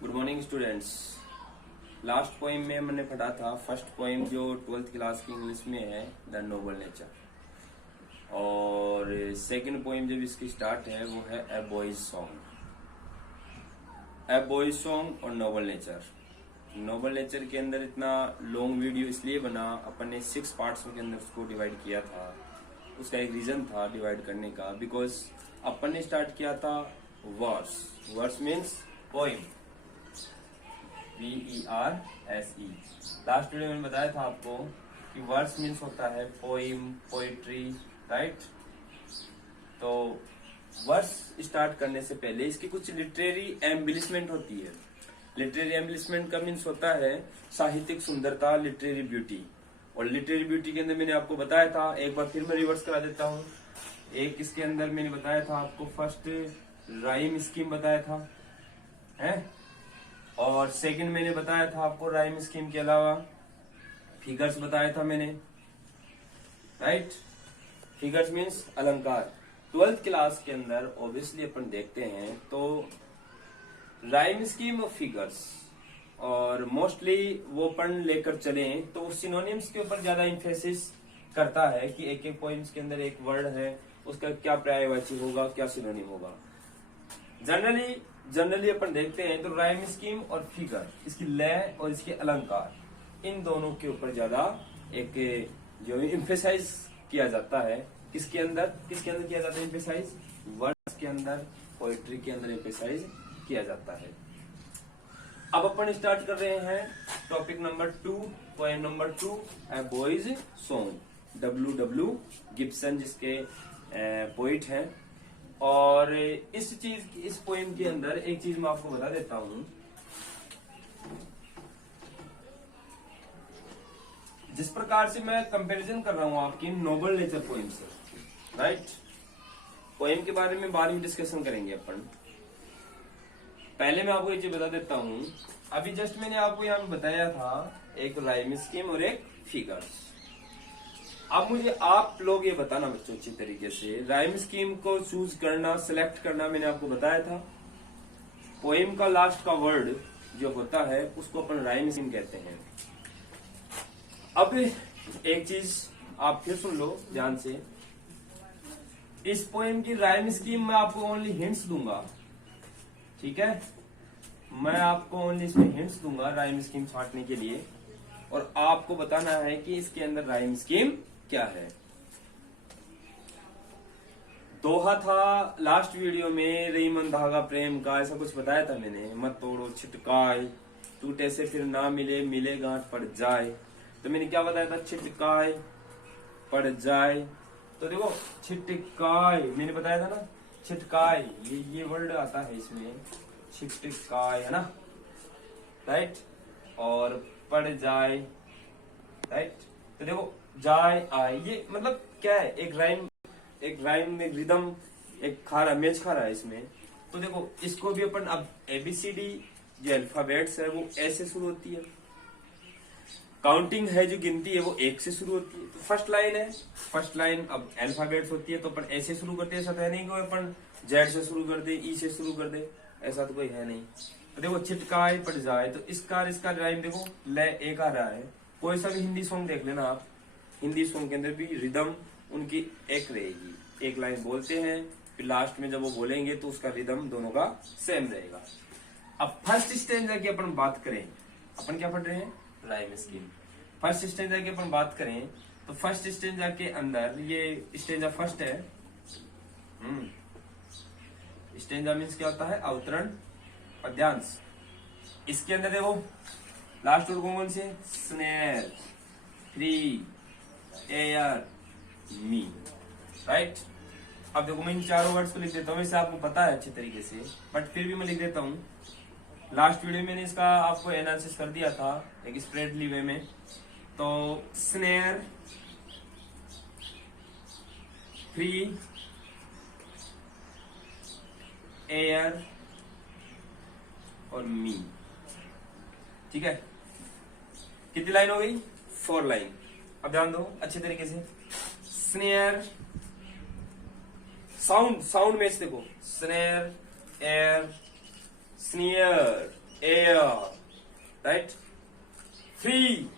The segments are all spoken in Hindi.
Good morning students. Last poem में मैंने पढ़ा था फर्स्ट पोइम जो 12th क्लास की इंग्लिश में है, द नोबल नेचर। और सेकंड पोइम जब इसकी स्टार्ट है वो है ए बॉयज सॉन्ग। ए बॉयज सॉन्ग और नोबल नेचर। नोबल नेचर के अंदर इतना लॉन्ग वीडियो इसलिए बना, अपन ने 6 पार्ट्स के अंदर उसको डिवाइड किया था। उसका एक रीजन था डिवाइड करने का, बिकॉज अपन ने स्टार्ट किया था verse. Verse means poem, VERSE। Last video में बताया था आपको कि वर्स मीन्स होता है पोइम, पोइट्री, राइट। तो वर्स स्टार्ट करने से पहले इसकी कुछ लिटरेरी एम्बिलिशमेंट होती है। लिटरेरी एम्बिलिशमेंट का मीन्स होता है साहित्यिक सुंदरता, लिटरेरी ब्यूटी। और लिटरेरी ब्यूटी के अंदर मैंने आपको बताया था, एक बार फिर मैं रिवर्स करा देता हूँ। एक इसके अंदर मैंने बताया था आपको, फर्स्ट राइम स्कीम बताया था, है। और सेकंड मैंने बताया था आपको राइम स्कीम के अलावा फिगर्स बताया था मैंने, राइट। फिगर्स मीन्स अलंकार। 12th क्लास के अंदर ऑब्वियसली अपन देखते हैं तो राइम स्कीम और फिगर्स, और मोस्टली वो अपन लेकर चले तो सिनोनिम्स के ऊपर ज्यादा इम्फेसिस करता है कि एक एक पॉइंट्स के अंदर एक वर्ड है, उसका क्या पर्यायवाची होगा, क्या सिनोनिम होगा। जनरली अपन देखते हैं तो राइम स्कीम और फिगर, इसकी लय और इसके अलंकार, इन दोनों के ऊपर ज्यादा एक जो इम्फेसाइज किया जाता है। किसके अंदर किया जाता है इम्फेसाइज? वर्ड्स के अंदर, पोएट्री के अंदर इम्फेसाइज किया जाता है। अब अपन स्टार्ट कर रहे हैं टॉपिक नंबर 2, पोएम नंबर 2, ए बॉयज सॉन्ग। W गिब्सन जिसके पोइट हैं। और इस पोएम के अंदर एक चीज मैं आपको बता देता हूं, जिस प्रकार से मैं कंपैरिजन कर रहा हूं आपकी नोबल नेचर पोएम से, राइट। पोएम के बारे में बाद में डिस्कशन करेंगे अपन। पहले मैं आपको ये चीज बता देता हूं, अभी जस्ट मैंने आपको यहाँ पे बताया था एक राइम स्कीम और एक फिगर्स। अब मुझे आप लोग ये बताना बच्चों अच्छी तरीके से, राइम स्कीम को चूज करना, सिलेक्ट करना मैंने आपको बताया था। पोएम का लास्ट का वर्ड जो होता है उसको अपन राइम स्कीम कहते हैं। अब एक चीज आप फिर सुन लो ध्यान से, इस पोएम की राइम स्कीम मैं आपको ओनली हिंट्स दूंगा, ठीक है। मैं आपको ओनली इसमें हिंट्स दूंगा राइम स्कीम छांटने के लिए, और आपको बताना है कि इसके अंदर राइम स्कीम क्या है। दोहा था लास्ट वीडियो में, रईमन धागा प्रेम का, ऐसा कुछ बताया था मैंने। मत तोड़ो छिटकाए, टूटे से फिर ना मिले, मिले गांठ पड़ जाए। तो मैंने क्या बताया था? छिटकाए पड़ जाए। तो देखो छिटकाए मैंने बताया था ना, छिटकाए ये वर्ड आता है इसमें, छिटकाए, है ना, राइट। और पड़ जाए, राइट। तो देखो जाए आए, ये मतलब क्या है? एक राइम में रिदम, एक खा रहा, मैच खा रहा है इसमें। तो देखो इसको भी अपन, अब ABCD जो अल्फाबेट्स है वो ए से शुरू होती है, काउंटिंग है जो गिनती है वो 1 से शुरू होती है। तो फर्स्ट लाइन है, फर्स्ट लाइन अब अल्फाबेट्स होती है तो अपन ए से शुरू करते हैं। ऐसा तो है नहीं कि अपन Z से शुरू कर दे, E से शुरू कर दे, ऐसा तो कोई है नहीं। तो देखो छिटकाए पड़ जाए, तो इसका राइम देखो लय एक आ रहा है। कोई सा भी हिंदी सॉन्ग देख लेना आप, हिंदी सॉन्ग के अंदर भी रिदम उनकी एक रहेगी। एक लाइन बोलते हैं, फिर लास्ट में जब वो बोलेंगे तो उसका रिदम दोनों का सेम रहेगा। अब फर्स्ट स्टेंजा की अपन बात करें, अपन क्या पढ़ रहे हैं? Rhyme scheme. फर्स्ट स्टेंजा की अपन बात करें तो फर्स्ट स्टेंजा के अंदर, ये स्टेंजा फर्स्ट है। स्टेंजा मीन्स क्या होता है? अवतरण, पद्यांश। इसके अंदर देखो लास्ट वर्ड कौन से? स्नेर, फ्री, एयर, मी, राइट। अब देखो मैं इन चारों वर्ड्स को लिख देता हूँ, वैसे आपको पता है अच्छे तरीके से, बट फिर भी मैं लिख देता हूँ। लास्ट वीडियो में मैंने इसका आपको एनालिसिस कर दिया था एक स्प्रेडली वे में। तो स्नेर, फ्री, एयर और मी, ठीक है। कितनी लाइन हो गई? 4 लाइन। अब ध्यान दो अच्छे तरीके से, स्नेयर, साउंड मैच देखो, snare, air, sneer, air, right. Free,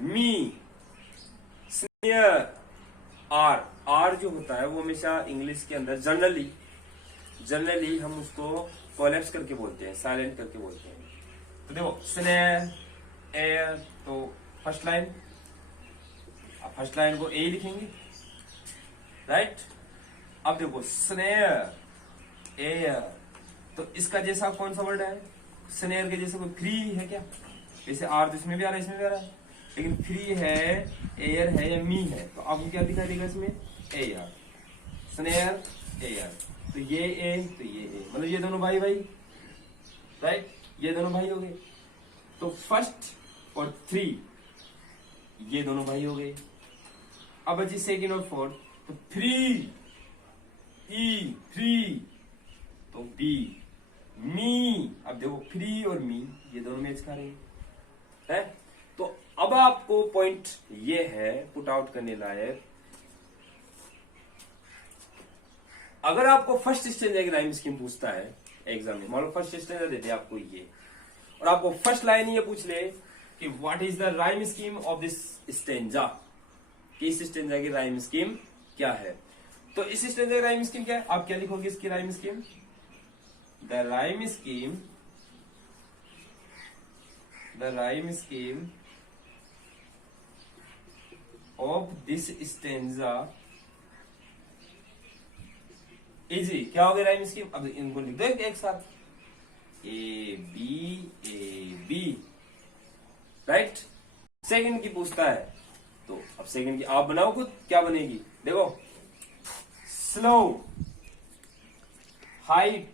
me, snare, R. R जो होता है वो हमेशा इंग्लिश के अंदर जनरली हम उसको कोलैप्स करके बोलते हैं, साइलेंट करके बोलते हैं। तो देखो स्नेयर, एयर, तो फर्स्ट लाइन को ए लिखेंगे, राइट। अब देखो स्नेयर, एयर, तो इसका जैसा कौन सा वर्ड है? स्नेयर के जैसे कोई फ्री है क्या? जैसे आर तो इसमें भी आ रहा है, इसमें भी आ रहा है, लेकिन फ्री है, एयर है या मी है, तो आपको क्या दिखाई देगा इसमें? Air, snare, air. तो ये ए, तो ये ए, मतलब ये दोनों भाई, राइट, ये दोनों भाई हो गए। तो फर्स्ट और थ्री ये दोनों भाई हो गए। अब बची सेकेंड और फोर्थ, तो फ्री, ई, फ्री, तो बी, मी। अब देखो फ्री और मी ये दोनों मैच कर रहे हैं। तो अब आपको पॉइंट ये है पुट आउट करने लायक, अगर आपको फर्स्ट स्टेंजा की राइम स्कीम पूछता है एग्जाम में, मान लो फर्स्ट स्टेंजा देते हैं आपको ये, और आपको फर्स्ट लाइन ये पूछ ले कि what is the rhyme scheme of this stanza, कि इस स्टेंजा की राइम स्कीम क्या है। तो इस स्टेंजा की राइम स्कीम क्या है? आप क्या लिखोगे इसकी rhyme scheme? The rhyme scheme of this stanza easy. क्या हो गया राइम स्कीम? अब इनको लिख दो एक साथ, ए बी, राइट। सेकंड की पूछता है, तो अब सेकंड की आप बनाओ खुद, क्या बनेगी? देखो स्लो, हाइट,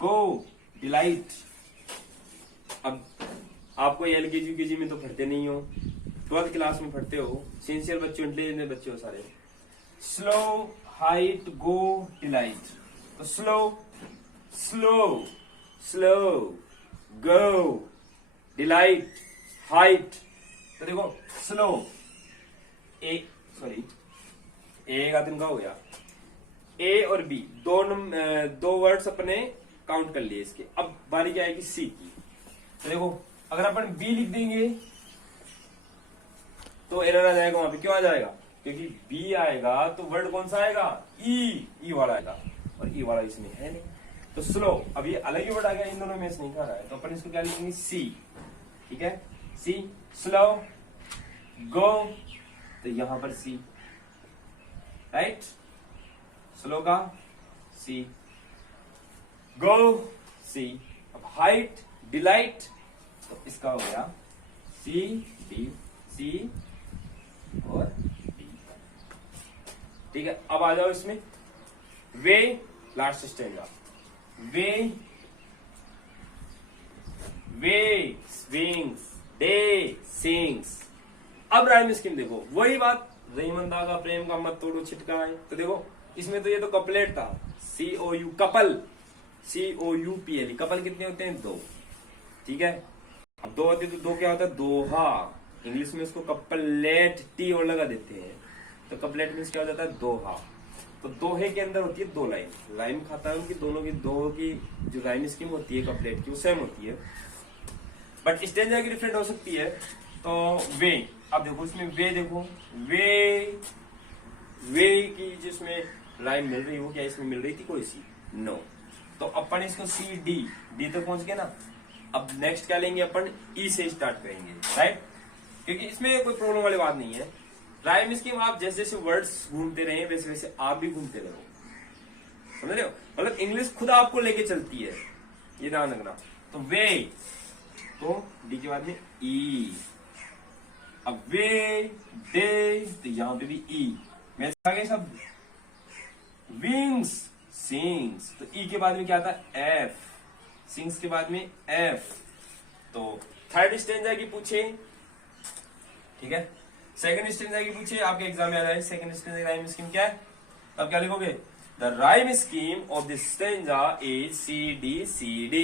गो, डिलाइट। अब आपको एलकेजी यूकेजी में तो पढ़ते नहीं हो, 12th क्लास में पढ़ते हो, सिंसियर बच्चे, इंटेलिजेंट बच्चे हो सारे। स्लो, हाइट, गो, डिलाइट। तो स्लो, गो, डिलाइट, हाइट। तो देखो स्लो, ए का दिन का हो गया, ए और बी दो वर्ड्स अपने काउंट कर लिए इसके। अब बारी क्या आएगी सी की। तो देखो अगर अपन बी लिख देंगे तो एरर आ जाएगा वहां पे। क्यों आ जाएगा? क्योंकि बी आएगा तो वर्ड कौन सा आएगा? ई वाला आएगा, और ई वाला इसमें है नहीं। तो स्लो, अब ये अलग ही वर्ड आ गया, इन दोनों में से नहीं खा रहा है, तो अपन इसको क्या लिखेंगे? सी, ठीक है। सी, स्लो, गो, तो यहां पर सी, राइट। स्लो का सी, गो सी। अब हाइट, डिलाइट, तो इसका हो गया सी, डी, सी और डी, ठीक है। अब आ जाओ इसमें वे, लास्ट स्टेंजा। वे, स्विंग्स, डे, सिंग्स। अब राइम स्कीम देखो, वही बात, रहीमन धागा प्रेम का मत तोड़ो छिटका है। तो देखो इसमें तो ये तो कपलेट था, COU, कपल, COUPL। कपल कितने होते हैं? 2, ठीक है। अब 2 होते तो 2 क्या होता है? दोहा। इंग्लिश में उसको कपलेट, टी और लगा देते हैं, तो कपलेट मीन्स क्या हो जाता है? दोहा। तो दोहे के अंदर होती है 2 लाइन खाता है उनकी, दोनों की दो की जो राइम स्कीम होती है कपलेट की, वो सेम होती है, बट स्टेंजा की डिफरेंट हो सकती है। तो वे, अब देखो इसमें वे, देखो वे की जिसमें राइम मिल रही, वो क्या इसमें मिल रही थी कोई सी? नो। तो अपन इसको सी, डी तक पहुंच गए ना। अब नेक्स्ट क्या लेंगे अपन? ई से स्टार्ट करेंगे, राइट, क्योंकि इसमें कोई प्रॉब्लम वाली बात नहीं है। राइम स्कीम आप जैसे जैसे वर्ड्स घूमते रहे वैसे वैसे आप भी घूमते रहो, समझ रहे हो? मतलब इंग्लिश खुद आपको लेके चलती है, ये ध्यान रखना। तो वे, तो डी के बाद में ई। अब वे, डे, तो यहां पे भी ई, मैं आगे शब्द। विंग्स, सिंग्स, तो ई के बाद में क्या आता है? एफ। सिंग्स के बाद में एफ। तो थर्ड स्टेंजा की पूछे, ठीक है। सेकंड स्टेंजा की पूछे, आपके एग्जाम में आ जाए सेकंड स्टेंजा की राइम स्कीम क्या है, अब क्या लिखोगे? The rhyme scheme of this stanza is CDCD।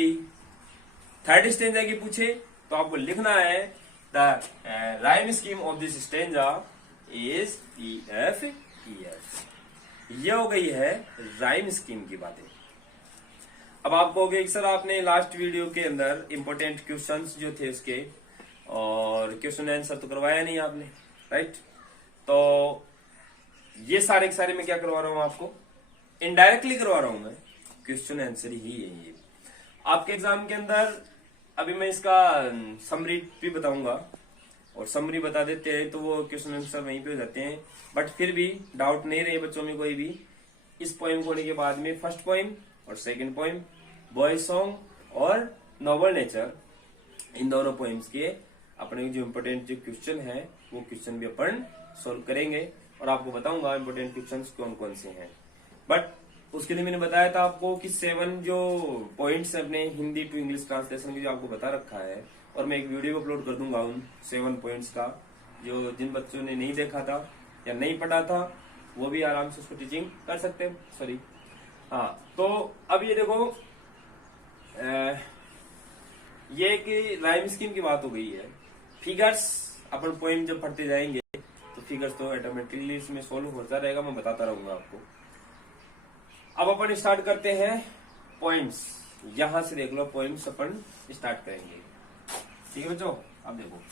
Third stanza की पूछे तो आपको लिखना है the rhyme scheme of this stanza is EF। ये हो गई है राइम स्कीम की बातें। अब आप कहोगे कि सर आपने लास्ट वीडियो के अंदर इंपॉर्टेंट क्वेश्चंस जो थे उसके और क्वेश्चन आंसर तो करवाया नहीं आपने, राइट। तो ये सारे के सारे मैं क्या करवा रहा हूं आपको, इनडायरेक्टली करवा रहा हूं मैं, क्वेश्चन आंसर ही है ये आपके एग्जाम के अंदर। अभी मैं इसका समरी भी बताऊंगा और समरी बता देते हैं तो वो क्वेश्चन आंसर वहीं पे हो जाते हैं। बट फिर भी डाउट नहीं रहे बच्चों में कोई भी, इस पोएम होने के बाद में फर्स्ट पोएम और सेकंड पोएम, बॉय सॉन्ग और नोबल नेचर, इन दोनों पोएम्स के अपने जो इम्पोर्टेंट जो क्वेश्चन है वो क्वेश्चन भी अपन सोल्व करेंगे और आपको बताऊंगा इम्पोर्टेंट क्वेश्चन कौन कौन से हैं। बट उसके लिए मैंने बताया था आपको कि 7 जो पॉइंट्स अपने हिंदी टू इंग्लिश ट्रांसलेशन की जो आपको बता रखा है, और मैं एक वीडियो अपलोड कर दूंगा उन 7 पॉइंट्स का, जो जिन बच्चों ने नहीं देखा था या नहीं पढ़ा था वो भी आराम से उसको टीचिंग कर सकते हैं। सॉरी, हाँ। तो अब ये देखो, ये कि राइम स्कीम की बात हो गई है। फिगर्स अपन पोइम जब पढ़ते जाएंगे तो फिगर्स तो ऑटोमेटिकली इसमें सोल्व होता रहेगा, मैं बताता रहूंगा आपको। अब अपन स्टार्ट करते हैं पॉइंट्स, यहां से देख लो पॉइंट्स अपन स्टार्ट करेंगे, ठीक है बच्चों। अब देखो